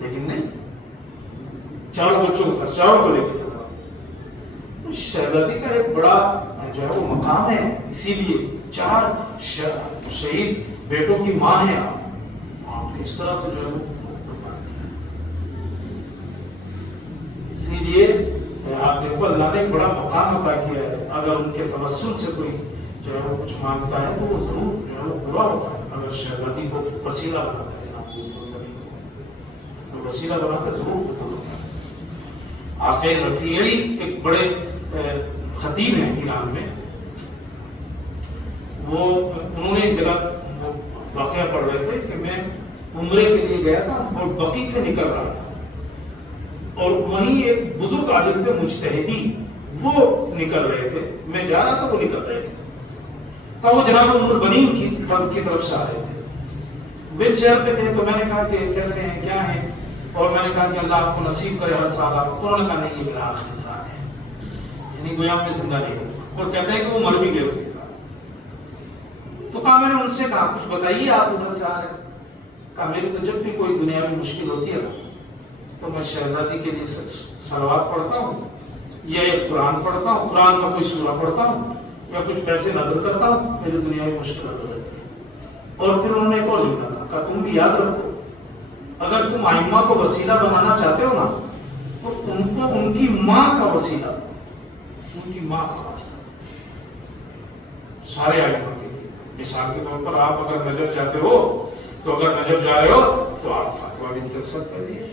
لیکن نہیں، چاروں بچوں کو چاروں کو لے کے شہزادی کا ایک بڑا جو ہے وہ مقام ہے، اسی لیے 4 شہید بیٹوں کی ماں ہے آپ اس طرح سے جو ہے اسی لیے آپ دیکھو اللہ نے ایک بڑا مقام عطا کیا ہے، اگر ان کے توسل سے کوئی جو ہے وہ کچھ مانگتا ہے تو وہ ضرور جو ہے وہ پورا ہوتا ہے، اگر شہزادی کو وسیلہ بناتا ہے جناب وسیلہ بنا کر ضرور پورا ہوتا ہے۔ آقا رفیعی ایک بڑے خطیب ہیں ایران میں، وہ انہوں نے ایک جگہ واقعہ پڑھ رہے تھے کہ میں عمرے کے لیے گیا تھا اور بقی سے نکل رہا تھا، اور وہیں ایک بزرگ عالم تھے مجتہدی، وہ نکل رہے تھے، میں جا رہا تھا وہ نکل رہے تھے، تو وہ جناب ام البنین کی طرف سے آ رہے تھے، ویل چیئر پہ تھے، تو میں نے کہا کہ کیسے ہیں کیا ہیں، اور میں نے کہا کہ اللہ آپ کو نصیب کرے ہر سال آپ کو، انہوں نے کہا نہیں یہ میرا آخری سال ہے، یعنی گویا میں زندہ نہیں ہوں، اور کہتے ہیں کہ وہ مر بھی گئے اسی سال۔ تو کہا میں نے ان سے کہا کچھ بتائیے آپ ادھر سے آ رہے ہیں، کہا میری تو جب بھی کوئی دنیا میں مشکل ہوتی ہے تو میں شہزادی کے لیے صلوات پڑھتا ہوں یا ایک قرآن پڑھتا ہوں، قرآن کا کوئی سورہ پڑھتا ہوں یا کچھ پیسے نظر کرتا ہوں، میری دنیا میں مشکلات ہو جاتی ہے۔ اور پھر انہوں نے ایک اور جملہ کہا تم بھی یاد رکھو اگر تم ائمہ کو وسیلہ بنانا چاہتے ہو نا تو ان کو ان کی ماں کا وسیلہ، ان کی ماں کا واسطہ، سارے ائمہ کے لیے۔ مثال کے طور پر آپ اگر نجف جاتے ہو تو اگر نجف جا رہے ہو تو آپ فاطمہ بنت اسد کے لیے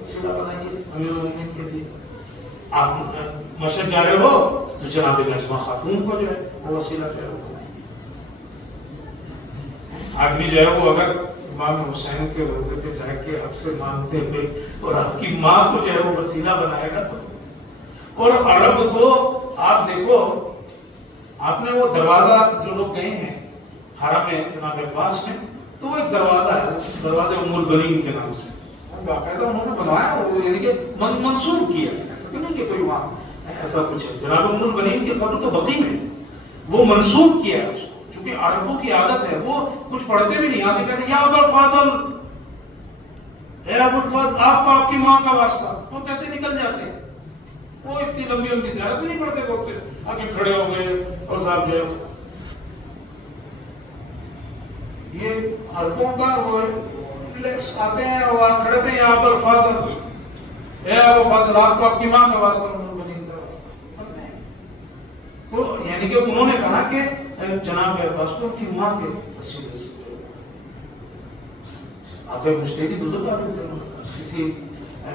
وسیلہ بنائیے امیر المومنین کے لیے، آپ مشہد جا رہے ہو تو جناب نجمہ خاتون کو جو ہے وہ وسیلہ جو ہے وہ آدمی جو ہے وہ اگر امام حسین کے روزے پہ جا کے آپ سے مانگتے ہوئے اور آپ کی ماں کو جو ہے وہ وسیلہ بنائے گا تو، اور عرب کو آپ دیکھو، آپ نے وہ دروازہ جو لوگ گئے ہیں حرم میں جناب عباس میں، تو وہ ایک دروازہ ہے، دروازہ ام البنین کے نام سے باقاعدہ انہوں نے بنایا، یعنی کہ منسوب کیا، ایسا تو نہیں کہ کوئی وہاں ایسا کچھ ہے، جناب ام البنین کی قبر تو بقی میں، وہ منسوب کیا ہے اس کو، چونکہ عربوں کی عادت ہے وہ کچھ پڑھتے بھی نہیں، آگے کہتے ہیں یا ابو الفاضل، اے ابو الفاضل آپ کو آپ کی ماں کا واسطہ، وہ کہتے نکل جاتے ہیں، وہ اتنی لمبی لمبی زیارت بھی نہیں پڑھتے، بہت سے آگے کھڑے ہو گئے اور صاحب جو ہے یہ عربوں کا وہ آتے ہیں اور کھڑے تھے یا ابو الفاضل، اے ابو فاضل آپ کو آپ کی ماں کا واسطہ ام المؤمنین کا واسطہ. تو یعنی کہ انہوں نے کہا کہ جناب عباس کو کی ماں کے وسیلے سے آپ مشتری بزرگ آدمی تھے. کسی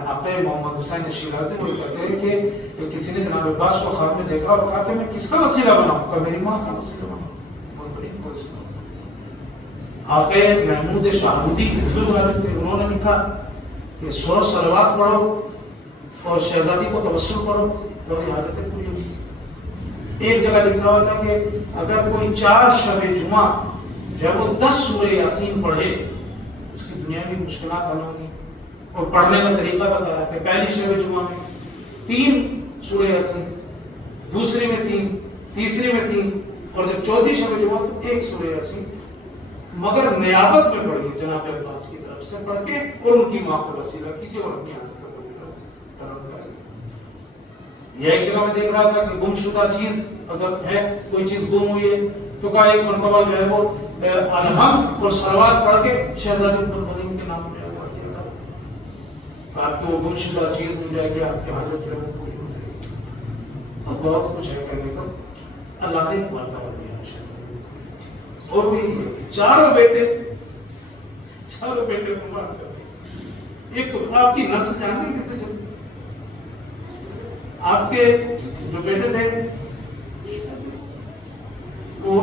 آپ محمد حسین شیرازی وہ کہتے ہیں کہ کسی نے جناب عباس کو خواب میں دیکھا اور کہا کہ میں کس کا وسیلہ بناؤں گا؟ میری ماں کا وسیلہ بناؤں. آپ محمود شاہودی بزرگ آدمی تھے. انہوں نے لکھا کہ 100 صلوات پڑھو اور شہزادی کو توسل کرو اور حاجتیں پوری ہوگی. ایک جگہ لکھا ہوا تھا کہ اگر کوئی 4 شب جمعہ جب وہ 10 سورہ یاسین پڑھے اس کی دنیا میں مشکلات حل ہوں گی. اور پڑھنے کا طریقہ بتا رہا کہ پہلی شب جمعہ میں 3 سورہ یاسین، دوسری میں 3، تیسری میں 3، اور جب چوتھی شب جمعہ تو 1 سورہ یاسین، مگر نیابت میں پڑھیے جناب عباس کی طرف سے پڑھ کے اور ان کی ماں کو وسیلہ کیجیے اور اپنی عادت کو طلب کریے. یہ ایک جگہ میں دیکھ رہا تھا کہ گم شدہ چیز اگر ہے، کوئی چیز گم ہوئی ہے تو کا ایک مرتبہ جو ہے وہ الحم اور صلوات پڑھ کے شہزادی الملک کے نام میں آپ کو وہ گم شدہ چیز مل جائے گی، آپ کی حاجت جو ہے وہ پوری ہو جائے گی. تو بہت کچھ ہے کرنے کو. اللہ نے مرتبہ دیا. اور بھی چاروں بیٹے مبارک کرتے. ایک آپ کی نسل جانتے ہیں کس سے چلتی؟ آپ کے جو بیٹے تھے وہ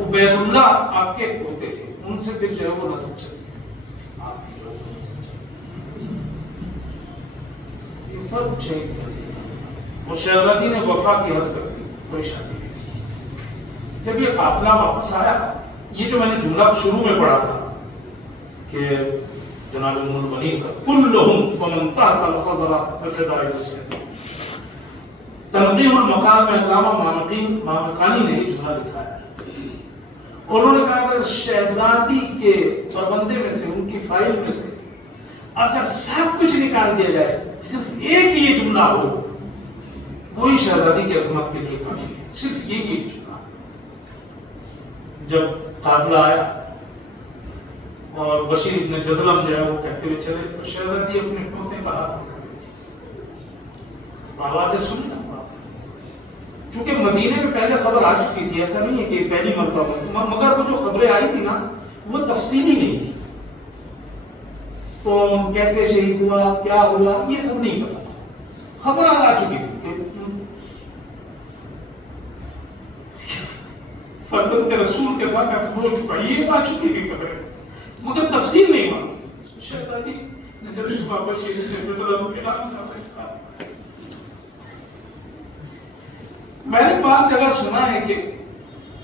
عبید اللہ آپ کے پوتے تھے، ان سے پھر جو ہے وہ نسل چلی. آپ کی جو نسل چلی یہ سب شہید کر دیا. اور شہزادی نے وفا کی حد کر دی، کوئی شادی نہیں. جب یہ قافلہ واپس آیا، یہ جو میں نے جملہ شروع میں پڑھا تھا کہ جناب ام المؤمنین کا کلہم ومن تحت الخضر بفداء حسین، تنقیح المقام میں علامہ مامقانی نے یہ جملہ لکھا ہے. انہوں نے کہا کہ شہزادی کے پربندے میں سے، ان کی فائل میں سے اگر سب کچھ نکال دیا جائے، صرف ایک ہی یہ جملہ ہو، وہی شہزادی کی عظمت کے لیے کافی ہے. صرف یہ ایک جملہ. جب قافلہ آیا اور بشیر ابن جزلم جو ہے وہ کہتے ہوئے چلے تو شہزادی اپنے پوتے کا ہاتھ پکڑ لی. آوازیں سنی نا. چونکہ مدینے میں پہلے خبر آ چکی تھی، ایسا نہیں ہے کہ پہلی مرتبہ، مگر وہ جو خبریں آئی تھی نا وہ تفصیلی نہیں تھی. کون کیسے شہید ہوا، کیا ہوا، یہ سب نہیں پتا. خبر آ چکی تھی فرزند رسول کے ساتھ ایسا ہو چکا، یہ آ چکی تھی خبر، مگر تفصیل نہیں معلوم. شہزادی نے جب صبح بشیر نے جزلم کے نام کا میں نے بعض جگہ سنا ہے کہ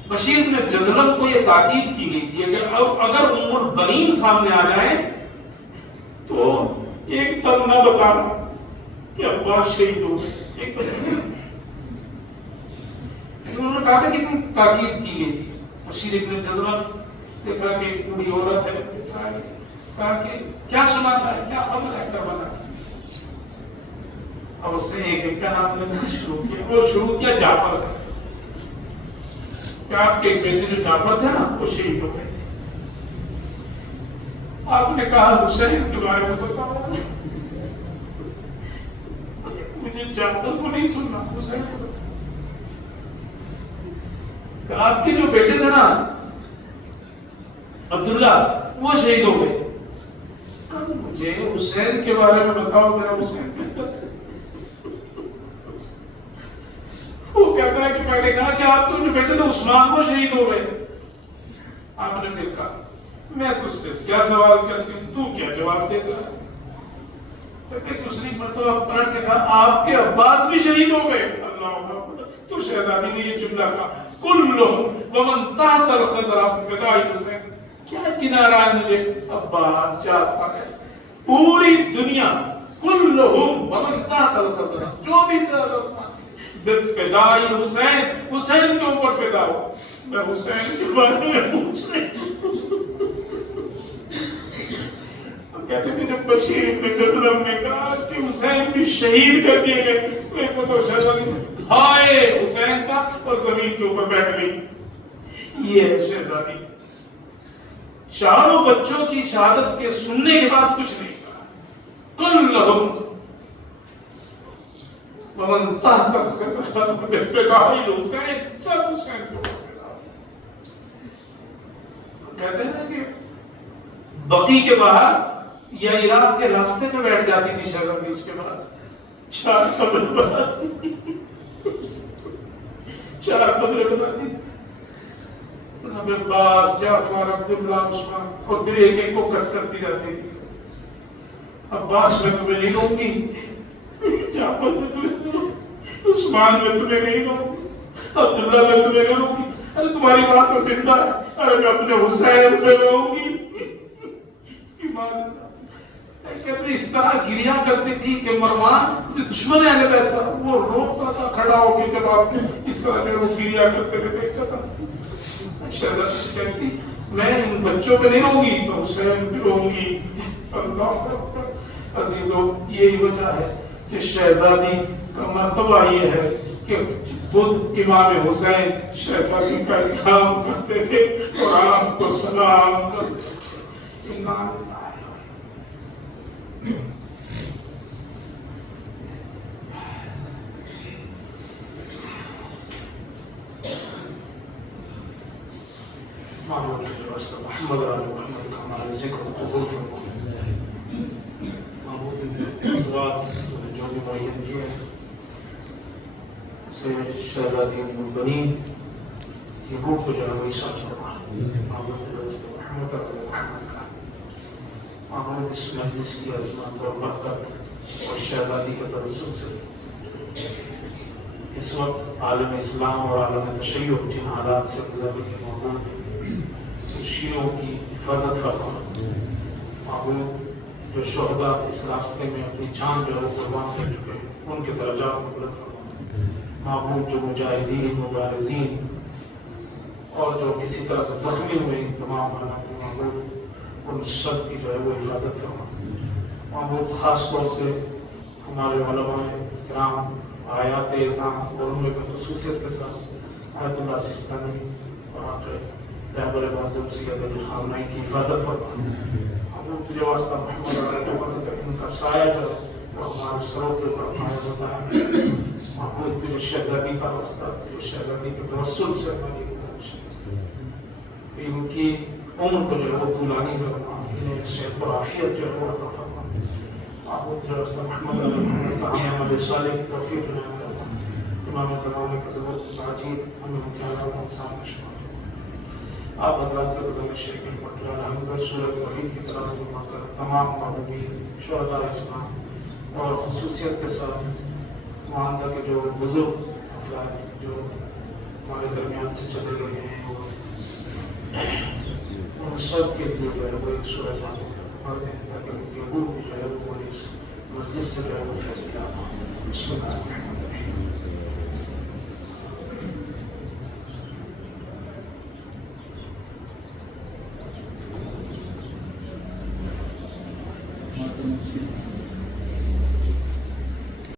بشیر بن جزلم کو یہ تاکید کی گئی تھی کہ اگر ام البنین سامنے آ جائیں تو ایک تن نہ بتانا کہ عباس شہید ہو گئے. انہوں نے کہا کہ تاکید کی گئی تھی. بشیر بن جزلم دیکھا کہ ایک بوڑھی عورت ہے، کہا کہ کیا سنا تھا، کیا خبر ہے کربلا کی. اب اس نے ایک کا نام لینا شروع کیا. وہ شروع کیا جعفر سے کہ آپ کے ایک بیٹے جو جعفر تھے نا وہ شہید ہو گئے. آپ نے کہا حسین کے بارے میں بتاؤ. مجھے جعفر کو نہیں سننا، حسین کو بتاؤ. کہ آپ کے جو بیٹے تھے نا عبداللہ وہ شہید ہو گئے. مجھے حسین کے بارے میں بتاؤ. میرا حسین وہ کہتا ہے کہ میں نے کہا کہ آپ کے جو بیٹے تھے عثمان وہ شہید ہو گئے. آپ نے دیکھا میں تجھ سے کیا سوال کرتی ہوں، تو کیا جواب دیتا ہے. دوسری مرتبہ پلٹ کے کہا آپ کے عباس بھی شہید ہو گئے. اللہ اکبر. تو شہزادی نے یہ جملہ کہا کلہم ومن تحت الخضر بفداء حسین. کیا کنارہ ہے مجھے عباس جعفر ہے، پوری دنیا کلہم ومن تحت الخضر، جو بھی سر آسمان بفداء حسین، حسین کے اوپر فدا ہو. میں حسین کے بارے میں پوچھ رہی ہوں. کہتے ہیں کہ جب بشیر ابن جزلم نے کہا کہ حسین بھی شہید کر دیے گئے تو ایک تو شہزادی ہائے حسین کا اور زمین کے اوپر بیٹھ گئی. یہ ہے شہزادی. چاروں بچوں کی شہادت کے سننے کے بعد کچھ نہیں کہا. کلہم ومن تحت بفداء الحسین، سب حسین کو کہتے ہیں کہ بقی کے باہر یا عراق کے راستے میں بیٹھ جاتی تھی شہزادی، اس کے بعد 4 کمرے بناتی، 4 کمرے بناتی، عباس، جعفر، عبداللہ، عثمان، اور پھر ایک ایک کو کٹ کرتی جاتی تھی۔ عباس میں تمہیں نہیں لوں گی، جعفر میں تمہیں نہیں لوں گی، عثمان میں تمہیں نہیں لوں گی، عبداللہ میں تمہیں نہیں لوں گی، ارے تمہاری بات تو زندہ ہے، ارے میں اپنے حسین میں لوں گی۔ اس کی بات کہتے اس طرح گریا کرتی تھی کہ مروان جو دشمن اہل بیت تھا وہ روکتا تھا کھڑا ہو کے، جب آپ اس طرح میں وہ گریا کرتے ہوئے دیکھتا تھا۔ شہزادی کہتی میں ان بچوں پہ نہیں رہوں گی، میں حسین پہ رہوں گی۔ اللہ اکبر۔ عزیزوں، یہی وجہ ہے کہ شہزادی کا مرتبہ یہ ہے کہ خود امام حسین شہزادی کا اکرام کرتے تھے اور آپ کو سلام کرتے تھے۔ محمد محمد کا ہمارا ذکر قبول فرما، محبوب اسوات جو بھی معین کیے سے شہزادی المنبنین کی روح کو جو ہے وہ عیسیٰ فرما، محمد محمد کا محمود اس مجلس کی عظمت اور برکت اور شہزادی کے توسل سے اس وقت عالم اسلام اور عالم تشیع جن حالات سے گزر رہی ہے، محمود شیعوں کی حفاظت فرما، محبوب جو شہداء اس راستے میں اپنی جان جو ہے قربان کر چکے ہیں ان کے درجات کو بلند فرما، محبوب جو مجاہدین، مبارزین اور جو کسی طرح سے زخمی ہوئے ان تمام حالات، محبوب ان سب کی جو ہے وہ حفاظت فرما، محبوب خاص طور سے ہمارے علماء کرام، آیات اعظام اور ان میں خصوصیت کے ساتھ آیت اللہ سیستانی اور آخر رہبر معظم سید علی خامنہئی کی حفاظت فرما، محبوب تجھے واسطہ محمد علیہ وسلم ان کا سایہ جو وہ ہمارے سروں کے اوپر قائم ہوتا ہے، محبوب تجھے شہزادی کا واسطہ، تجھے شہزادی کے توسل سے ہماری گزارش ہے، ان کی عمر کو جو ہے وہ طولانی فرما، انہیں صحت اور عافیت جو ہے وہ عطا فرما، محبوب تجھے واسطہ محمد علیہ وسلم کا ہمیں عمل صالح کی توفیق عنایت فرما، امام زمانے کا ضرورت ماجد ہمیں مکیانہ و انسان مشمار، آپ حضرات سے گزارش ہے کہ الحمد سورۃ توحید کی طرح جمع کر تمام محبوبین، شہداء اسلام اور خصوصیت کے ساتھ معانزہ کے جو بزرگ افراد جو ہمارے درمیان سے چلے گئے ہیں ان سب کے لیے جو ہے وہ ایک سورۃ پڑھتے ہیں تاکہ ان کی روح جو ہے وہ اس مجلس سے جو ہے وہ فیضیاب ہو۔ بسم اللہ الرحمن الرحیم۔ Thank you.